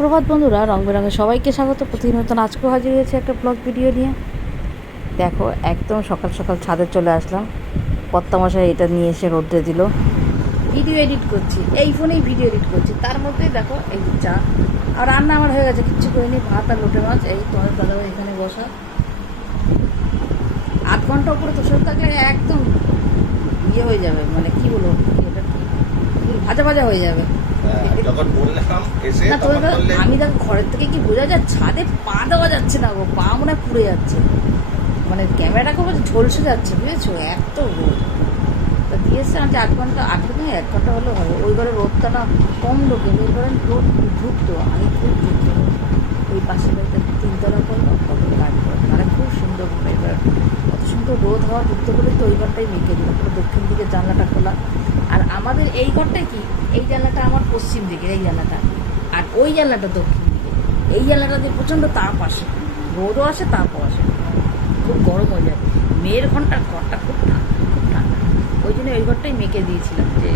সুপ্রভাত বন্ধুরা রং বেরঙে সবাইকে স্বাগত। প্রতিনিয়ত আজকেও হাজির হয়েছে একটা ব্লগ ভিডিও নিয়ে। দেখো, একদম সকাল সকাল ছাদে চলে আসলাম। কর্তামশাই এটা নিয়ে এসে রোদ্রে দিল। ভিডিও এডিট করছি, এই ফোনেই ভিডিও এডিট করছি। তার মধ্যেই দেখো, এই চা। আর রান্না আমার হয়ে গেছে, কিচ্ছু করিনি। ভাত আর লোটে মাছ, এই তোমার দাদা এখানে বসা। আধ ঘণ্টা উপরে তোষক থাকলে একদম ইয়ে হয়ে যাবে মানে কি বলব ভাজা ভাজা হয়ে যাবে। যখন বললাম এসে তখন বললে আমি দেখো ঘরের থেকে কি বোঝা যায়? ছাদে পা দেওয়া যাচ্ছে না গো পা মনে হয় পুড়ে যাচ্ছে। মানে ক্যামেরাটা খুব ঝলসে যাচ্ছে বুঝেছ? এত রোদ। তা দিয়েছে আজ আট ঘণ্টা আট ঘণ্টা এক ঘণ্টা হলেও হবে। ওই ঘরে রোদটা না কম লোকে এই ঘরে রোদ ঢুকতো আমি খুব ঢুকতো ওই পাশে বাড়িতে তিনতলা করল কত কাজ করে মানে খুব সুন্দর এবার। কত সুন্দর রোদ হওয়া ঢুকতে বলে তো ওই ঘরটাই মেখে দিল পুরো দক্ষিণ দিকে জানলাটা খোলা। আমাদের এই ঘরটা কি? এই জানলাটা আমার পশ্চিম দিকে, এই জানলাটা। আর ওই জানলাটা দক্ষিণ দিকে। এই জানলাটা দিয়ে প্রচণ্ড তাপ আসে। রোদও আসে, তাপও আসে। খুব গরম হয়ে যায়। মেয়ের ঘণ্টা ঘরটা খুব ঠান্ডা খুব ঠান্ডা। ওই জন্য ওই ঘরটাই মেকে দিয়েছিলাম যে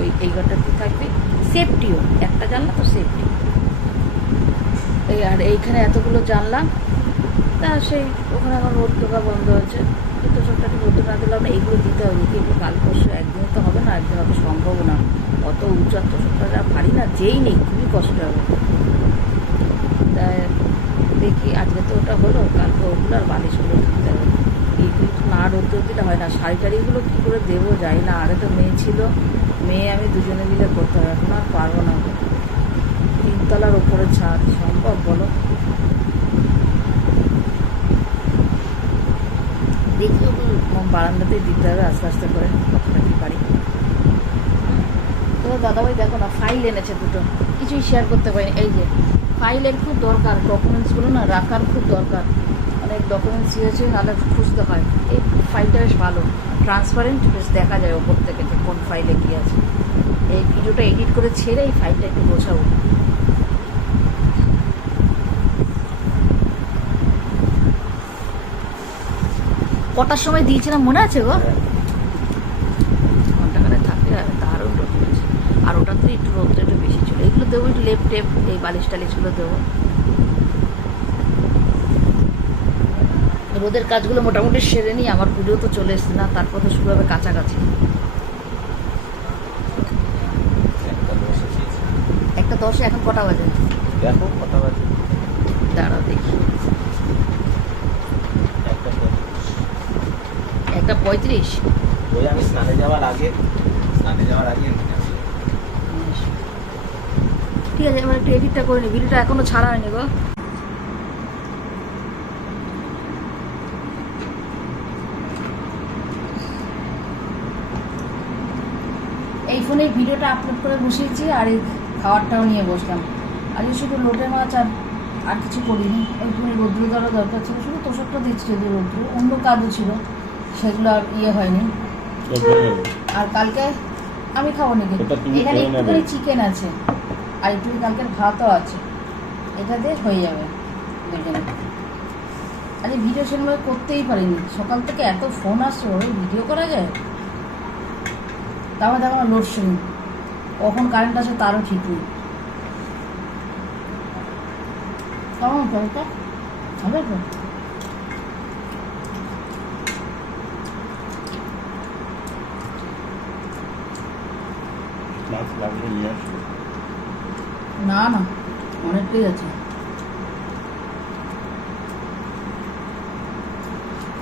ওই এই ঘরটাতে থাকবে সেফটিও একটা জানলা তো সেফটি এই আর এইখানে এতগুলো জানলা। তা সেই, ওখানে এখন রোদ টোকা বন্ধ হয়েছে সবটাকে রোদ না দিলাম না এইগুলো দিতে হবে কিন্তু কাল পরশু একদিনে তো হবে না, একদিন হবে সম্ভব না। অত উঁচার তো সবটা পারি না, যেই নেই, খুবই কষ্ট হবে। দেখি, আজকে তো ওটা হলো, কালকে ওগুলো আর বালিশগুলো দিতে হবে এইগুলো তো না রোদ্র দিলে হয় না। শাড়ি টাড়িগুলো কী করে দেবো যাই না। আগে তো মেয়ে ছিল, মেয়ে আমি দুজনে মিলে করতে হবে এখন আর পারব না। তিনতলার ওপরে ছাদ, সম্ভব বলো? দেখি বারান্দাতেই দিতে হবে আস্তে আস্তে করে কতটা পারি। তো দাদাভাই দেখো না ফাইল এনেছে দুটো। কিছুই শেয়ার করতে পারিনি। এই যে ফাইলের খুব দরকার ডকুমেন্টসগুলো না রাখার খুব দরকার। অনেক ডকুমেন্টস হয়েছে নাহলে খুঁজতে হয়। এই ফাইলটা বেশ ভালো। ট্রান্সপারেন্ট বেশ দেখা যায় ওপর থেকে যে কোন ফাইলে কী আছে। এই ভিডিওটা এডিট করে ছেড়ে এই ফাইলটা একটু গোছাবো কটার সময় দিয়েছিলাম মনে আছে গো? ঘন্টাখানে থাকলে আর দারুণ একটু রোদটা একটু বেশি ছিল। এগুলো দেবো একটু লেপ টেপ এই বালিশ টালিশগুলো দেবো। রোদের কাজগুলো মোটামুটি সেরে নিই আমার পুজো তো চলে এসছে না তারপর তো শুরু হবে কাছাকাছি। একটা দশ এখন কটা বাজে? দেখো কথা বাজে। দাঁড়াও দেখি একটা দশ। একটা পঁয়ত্রিশ। ওই আমি স্নানে যাওয়ার আগে স্নানে যাওয়ার আগে ঠিক আছে এবার একটু এডিটটা করে নি ভিডিওটা এখনও ছাড়া হয়নি গো। এই ফোনে ভিডিওটা আপলোড করে বসিয়েছি আর এই খাবারটাও নিয়ে বসলাম। আজকে শুধু লোটে মাছ আর আর কিছু করিনি। ওইখানে রৌদ্র দেওয়ার দরকার ছিল শুধু তোষকটা দিচ্ছি যদি রৌদ্র অন্য কাজও ছিল। সেগুলো আর ইয়ে হয়নি। আর কালকে আমি খাব নাকি? এখানে একটুখানি চিকেন আছে। আর একটু কালকের ভাতও আছে। এটা দিয়ে হয়ে যাবে দুজনে আরে ভিডিও সেরকমভাবে করতেই পারিনি। সকাল থেকে এত ফোন আসছে ওরে ভিডিও করা যায়? তারপর দেখো না লোডশেডিং কখন কারেন্ট আসে তারও ঠিক নেই। কেমন হবে তো মাছ লাগলে নিয়ে আসো। না না অনেকটাই আছে।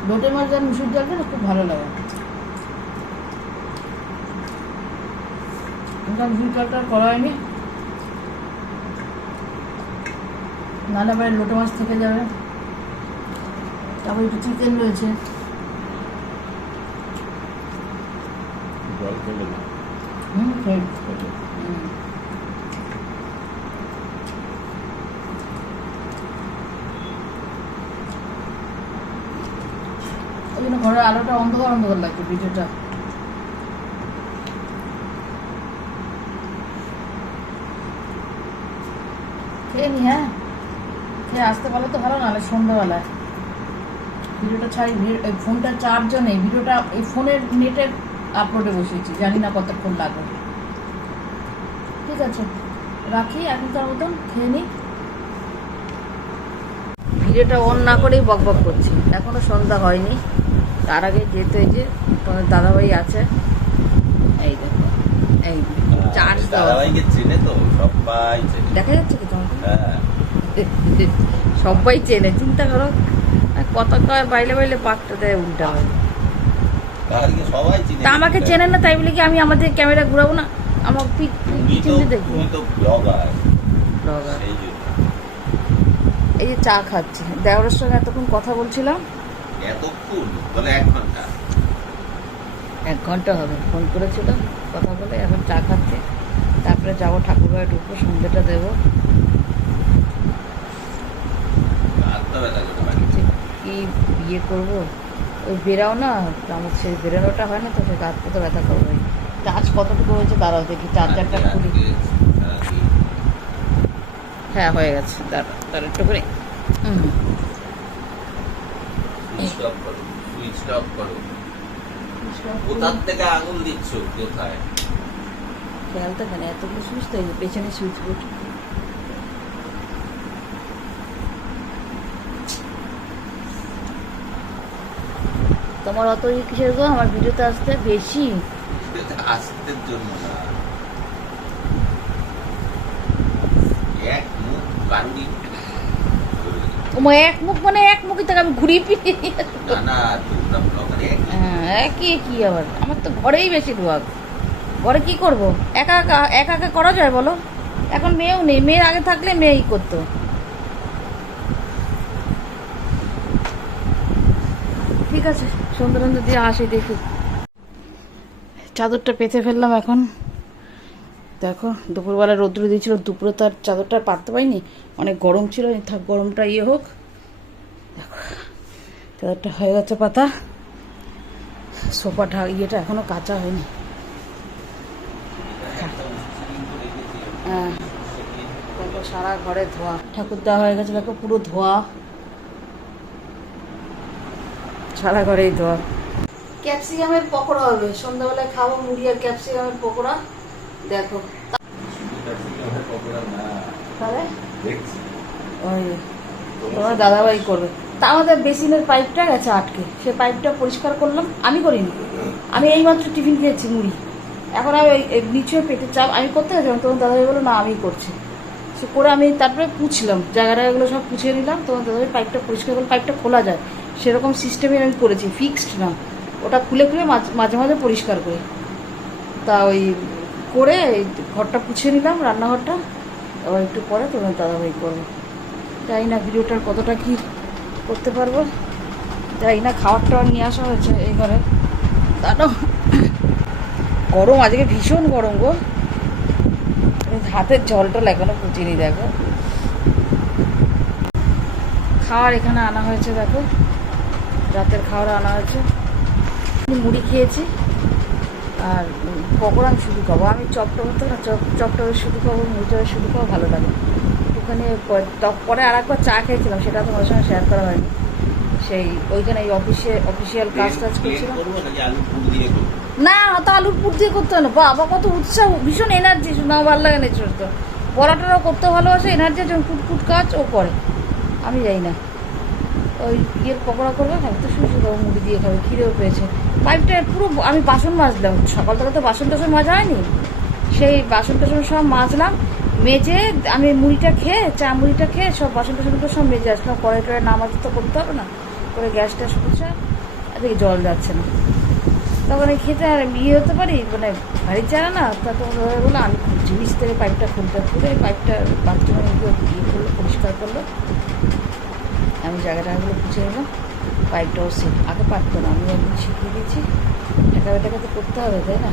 লোটে মাছ আর মুসুর ডালটা না খুব ভালো লাগে। ওটা মুসুর ডালটা করা হয়নি। নাহলে আবার লোটে মাছ থেকে যাবে। তারপর একটু চিকেন রয়েছে। জল ঠিক হুম। ওই জন্য ঘরের আলোটা অন্ধকার অন্ধকার লাগছে ভিডিওটা খেয়ে নি হ্যাঁ? খেয়ে আসতে পারলে তো ভালো, নাহলে সন্ধ্যাবেলায়। ভিডিওটা ছাড়ি ফোনটা নেই, ভিডিওটা এই ফোনের নেটের আপলোডে বসিয়েছি, জানি না কতক্ষণ লাগবে। ঠিক আছে, রাখি এখনকার মতন, খেয়ে নিই ভিডিওটা অন না করেই বক বক করছি, এখনও সন্ধ্যা হয়নি। তার আগে যেহেতু এই যে তোমার দাদাভাই আছে এই দেখো এই চার্জ দেওয়া দাদাভাইকে চেনে তো সবাই চেনে। দেখা যাচ্ছে কি তোমাকে হ্যাঁ। সবাই চেনে চিন্তা করো কত কয় বাইলে বাইলে পাকটা দেয় উল্টা হয়। দাদাকে সবাই চিনে। তা আমাকে চেনে না তাই বলে কি আমি আমাদের ক্যামেরা ঘুরাবো না? আমার পিঠ চিনতে দেখব। এই যে চা খাচ্ছি। দেওয়ারের সঙ্গে এতক্ষণ কথা বলছিলাম এতক্ষণ? বলে এক ঘণ্টা। এক ঘণ্টা হবে। ফোন করেছিল কথা বলে এখন চা খাচ্ছি। তারপরে যাব ঠাকুরঘরে ঢুকবো সন্ধ্যেটা দেবো। কি বিয়ে করব? ওই বেরাও না আমার সেই বেরোনোটা হয় না তো সে গাছ কত ব্যথা করব। চার্জ কতটুকু হয়েছে দাঁড়াও দেখি চার্জারটা খুলি হ্যাঁ হয়ে গেছে। দাঁড়া দাঁড়া একটু করে হুম অফ করো সুইচ অফ করো। কোথার থেকে আঙুল দিচ্ছ কোথায়? খেয়াল থাকে না এতগুলো সুইচ তো পেছনে সুইচ বোর্ড তোমার অত ই কিসের গো? আমার ভিডিওতে আসতে বেশি। আসতের জন্য না। এক মুখ তোমার এক মুখ মানে এক মুখই থেকে আমি ঘুরিয়ে ফিরিয়ে নিয়ে আসব। না না তোমরা ব্লগার এক হ্যাঁ একই একই আবার? আমার তো ঘরেই বেশি ঢোয়াক ঘরে কি করব? একা একা একা একা করা যায় বলো? এখন মেয়েও নেই মেয়ে আগে থাকলে মেয়েই করতো। ঠিক আছে সুন্দরানন্দ দিয়ে আসি দেখি। চাদরটা পেতে ফেললাম এখন। দেখো, দুপুরবেলা রৌদ্র দিয়েছিল, দুপুরে তো আর চাদরটা পাততে পারিনি, অনেক গরম ছিল থাক, গরমটা ইয়ে হোক। দেখো, চাদরটা হয়ে গেছে পাতা। সোফা ঢা ইয়েটা এখনও কাঁচা হয়নি। হ্যাঁ। সারা ঘরে ধোয়া। ঠাকুর দেওয়া হয়ে গেছে, দেখো, পুরো ধোয়া। সারা ঘরেই ধোয়া। ক্যাপসিকামের পকোড়া হবে। সন্ধ্যাবেলায় খাব মুড়ি আর ক্যাপসিকামের পকোড়া। দেখো। ওই তোমার দাদাভাই করবে। তা আমাদের বেসিনের পাইপটা গেছে আটকে। সে পাইপটা পরিষ্কার করলাম। আমি করিনি। আমি এইমাত্র টিফিন খেয়েছি মুড়ি। এখন আমি ওই- নিচে পেটে চাপ। আমি করতে গেছিলাম। তোমার দাদাভাই বলো না, আমিই করছি। সে করে আমি তারপরে পুছলাম। জায়গাটাগুলো সব পুছিয়ে নিলাম। তোমার দাদাভাই পাইপটা পরিষ্কার করলে। পাইপটা খোলা যায়। সেরকম সিস্টেমে আমি করেছি। ফিক্সড না। ওটা খুলে খুলে মাঝে মাঝে পরিষ্কার করি। তা ওই করে ঘরটা পুছিয়ে নিলাম, রান্নাঘরটা। আবার একটু পরে তোমার দাদাভাই করব। জানি না ভিডিওটার কতটা কি করতে পারব। জানি না খাবার টাবার নিয়ে আসা হয়েছে এই ঘরে। দাঁড়াও গরম, আজকে ভীষণ গরম গো। হাতের জলটা এখনও পুচিনি দেখো। খাওয়ার এখানে আনা হয়েছে, দেখো। রাতের খাওয়ার আনা হয়েছে। মুড়ি খেয়েছি। আর পকোড়া আমি শুধু খাব। আমি চপটা হতো না চপ চপটা শুধু খাব মুড়িটা শুধু খাব ভালো লাগে ওখানে পরে আর একবার চা খেয়েছিলাম সেটা তোমার সঙ্গে শেয়ার করা হয়নি। সেই ওইখানে এই অফিসে অফিসিয়াল কাজ টাজ করছিলাম করব নাকি আলু পুর দিয়ে না অত আলুর পুর দিয়ে করতে হয় না। বাবা কত উৎসাহ ভীষণ এনার্জি নাও ভালো লাগে না ছোট তো পড়াটাও করতে ভালোবাসে এনার্জি যখন ফুটফুট কাজ ও করে। আমি যাই না। ওই ইয়ের পকোড়া করবে খাবে তো শুধু শুধু মুড়ি দিয়ে খাবে, খিদেও পেয়েছে। পাইপটা পুরো আমি বাসন মাজলাম। সকাল থেকে তো বাসন টাসন মাজা হয়নি। সেই বাসন টাসন সব মাজলাম, মেজে আমি মুড়িটা খেয়ে, চা মুড়িটা খেয়ে সব বাসন টাসনগুলো সব মেজে আসলাম কড়াই টড়াই না মাঝে তো করতে হবে না করে গ্যাসটা শুকছে আর দেখি জল যাচ্ছে না। তখন খেতে আর ইয়ে হতে পারি মানে ভারী চারা না, তা তো বলল, আমি জিনিস থেকে পাইপটা খুলতে খুলে পাইপটা বাথরুমে ইয়ে করল পরিষ্কার করল। আমি জায়গাটাগুলো খুঁজে নিলাম। পাইপটাও সেট আগে পারতো না, আমি একদিন শিখিয়ে দিয়েছি। একা বেটাকে তো করতে হবে, তাই না?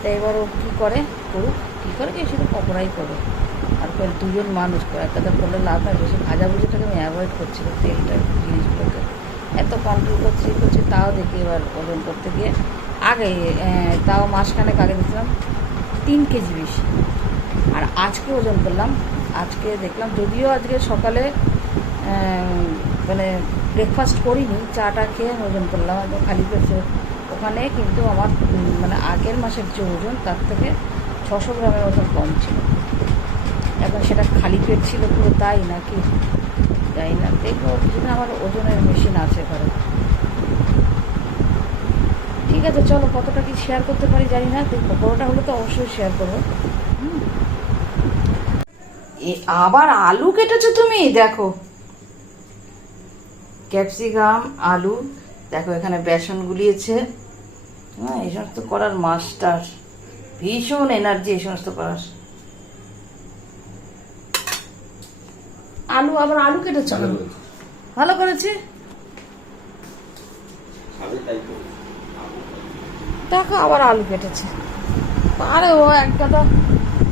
তাই এবার ও কী করে? করুক। কী করে? কি শুধু পকোড়াই করে। আর করে দুজন মানুষ করে একটা করলে লাভ হয় বেশি ভাজা ভুজিটাকে আমি অ্যাভয়েড করছিল তেলটা, জিনিসগুলোকে। এত কন্ট্রোল করছি করছি, তাও দেখি এবার ওজন করতে গিয়ে। আগে তাও মাসখানেক আগে দিয়েছিলাম তিন কেজি বেশি। আর আজকে ওজন করলাম আজকে দেখলাম, যদিও আজকে সকালে মানে ব্রেকফাস্ট করিনি, চাটা খেয়ে ওজন করলাম একদম খালি পেটে। ওখানে কিন্তু আমার মানে আগের মাসের যে ওজন, তার থেকে ছশো গ্রামের ওজন কম ছিল। এখন সেটা খালি পেট ছিল পুরো, তাই নাকি? জানি না? দেখব, কিছুদিন আমার ওজনের মেশিন আছে ঘরে। ঠিক আছে, চলো কতটা কি শেয়ার করতে পারি জানি না বড়োটা হলে তো অবশ্যই শেয়ার করব। এ আবার আলু কেটেছো তুমি? দেখো। ক্যাপসিকাম আলু দেখো এখানে বেসন গুলিয়েছে। হ্যাঁ এই সমস্ত করার মাস্টার ভীষণ এনার্জি এই সমস্ত করার। আলু আবার আলু কেটেছো? ভালো করেছে। খাবে তাই তো দেখো আবার আলু কেটেছে। আরে ও এক কথা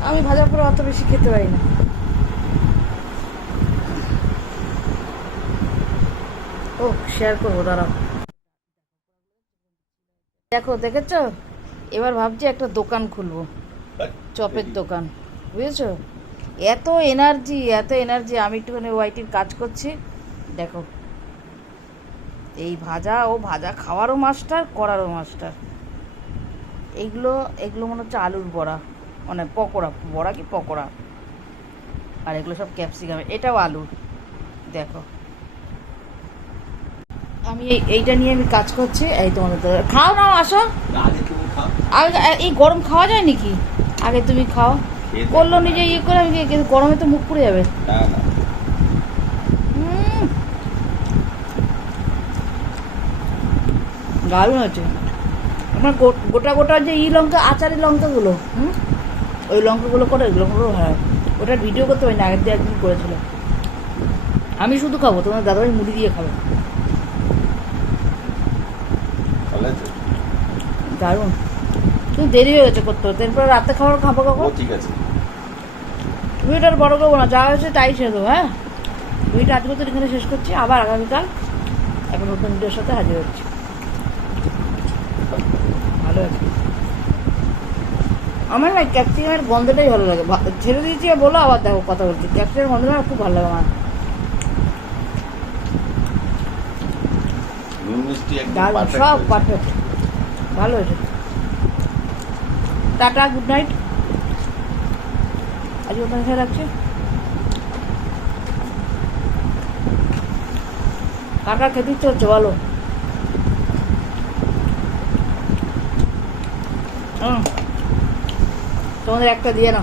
আমি ভাজা করে অত বেশি খেতে পারি না। ও শেয়ার করব, দাঁড়াও। দেখো, দেখেছ? এবার ভাবছি একটা দোকান খুলবো। চপের দোকান, বুঝেছ? এত এনার্জি এত এনার্জি আমি একটুখানি ওয়াইটির কাজ করছি। দেখো, এই ভাজা, ও ভাজা খাওয়ারও মাস্টার করারও মাস্টার এগুলো এগুলো মনে হচ্ছে আলুর বড়া। মানে পকোড়া, বড়া কি পকোড়া? আর এগুলো সব ক্যাপসিকাম এটাও আলু। দেখো। আমি এই এইটা নিয়ে আমি কাজ করছি। এই তোমাদের খাও নাও আসো। আগে এই গরম খাওয়া যায় নাকি? আগে তুমি খাও। করল নিজে ইয়ে করে আমি গরমে তো মুখ পুড়ে যাবে। না না। দারুণ আছে আপনার গোটা গোটা যে ই লঙ্কা আচারি লঙ্কাগুলো হুম? ওই লঙ্কাগুলো করে ওই লঙ্কাগুলো হ্যাঁ। ওটার ভিডিও করতে পারি না আগের দিয়ে একদিন করেছিল। আমি শুধু খাব তোমার দাদাভাই মুড়ি দিয়ে খাবে ভালো আছে দারুণ। তুমি দেরি হয়ে গেছে করতে করতে। এরপরে রাতে খাবার খাব খাব ঠিক আছে। ভিডিওটা আর বড় করব না যা হয়েছে তাই শেষ দেবো হ্যাঁ? ভিডিওটা আজকে তো এখানে শেষ করছি আবার আগামীকাল এখন নতুন ভিডিওর সাথে হাজির হচ্ছি। ভালো আছে। আমার না ক্যাপসিকামের গন্ধটাই ভালো লাগে। ছেড়ে দিয়েছি বলো আবার দেখো কথা বলছি। ক্যাপসিকামের গন্ধটা খুব ভালো লাগে আমার। সব। পারফেক্ট ভালো হয়েছে। টাটা গুড নাইট আজ ওখানে খেয়ে রাখছে। কার কার খেতে ইচ্ছে হচ্ছে বলো। হুম। তোমাদের একটা দিয়ে নাও।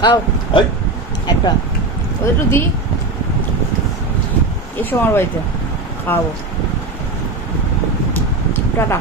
খাও। একটা। ওদের একটু দিই। এসো আমার বাড়িতে। খাওয়াবো। টাটা।